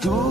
tú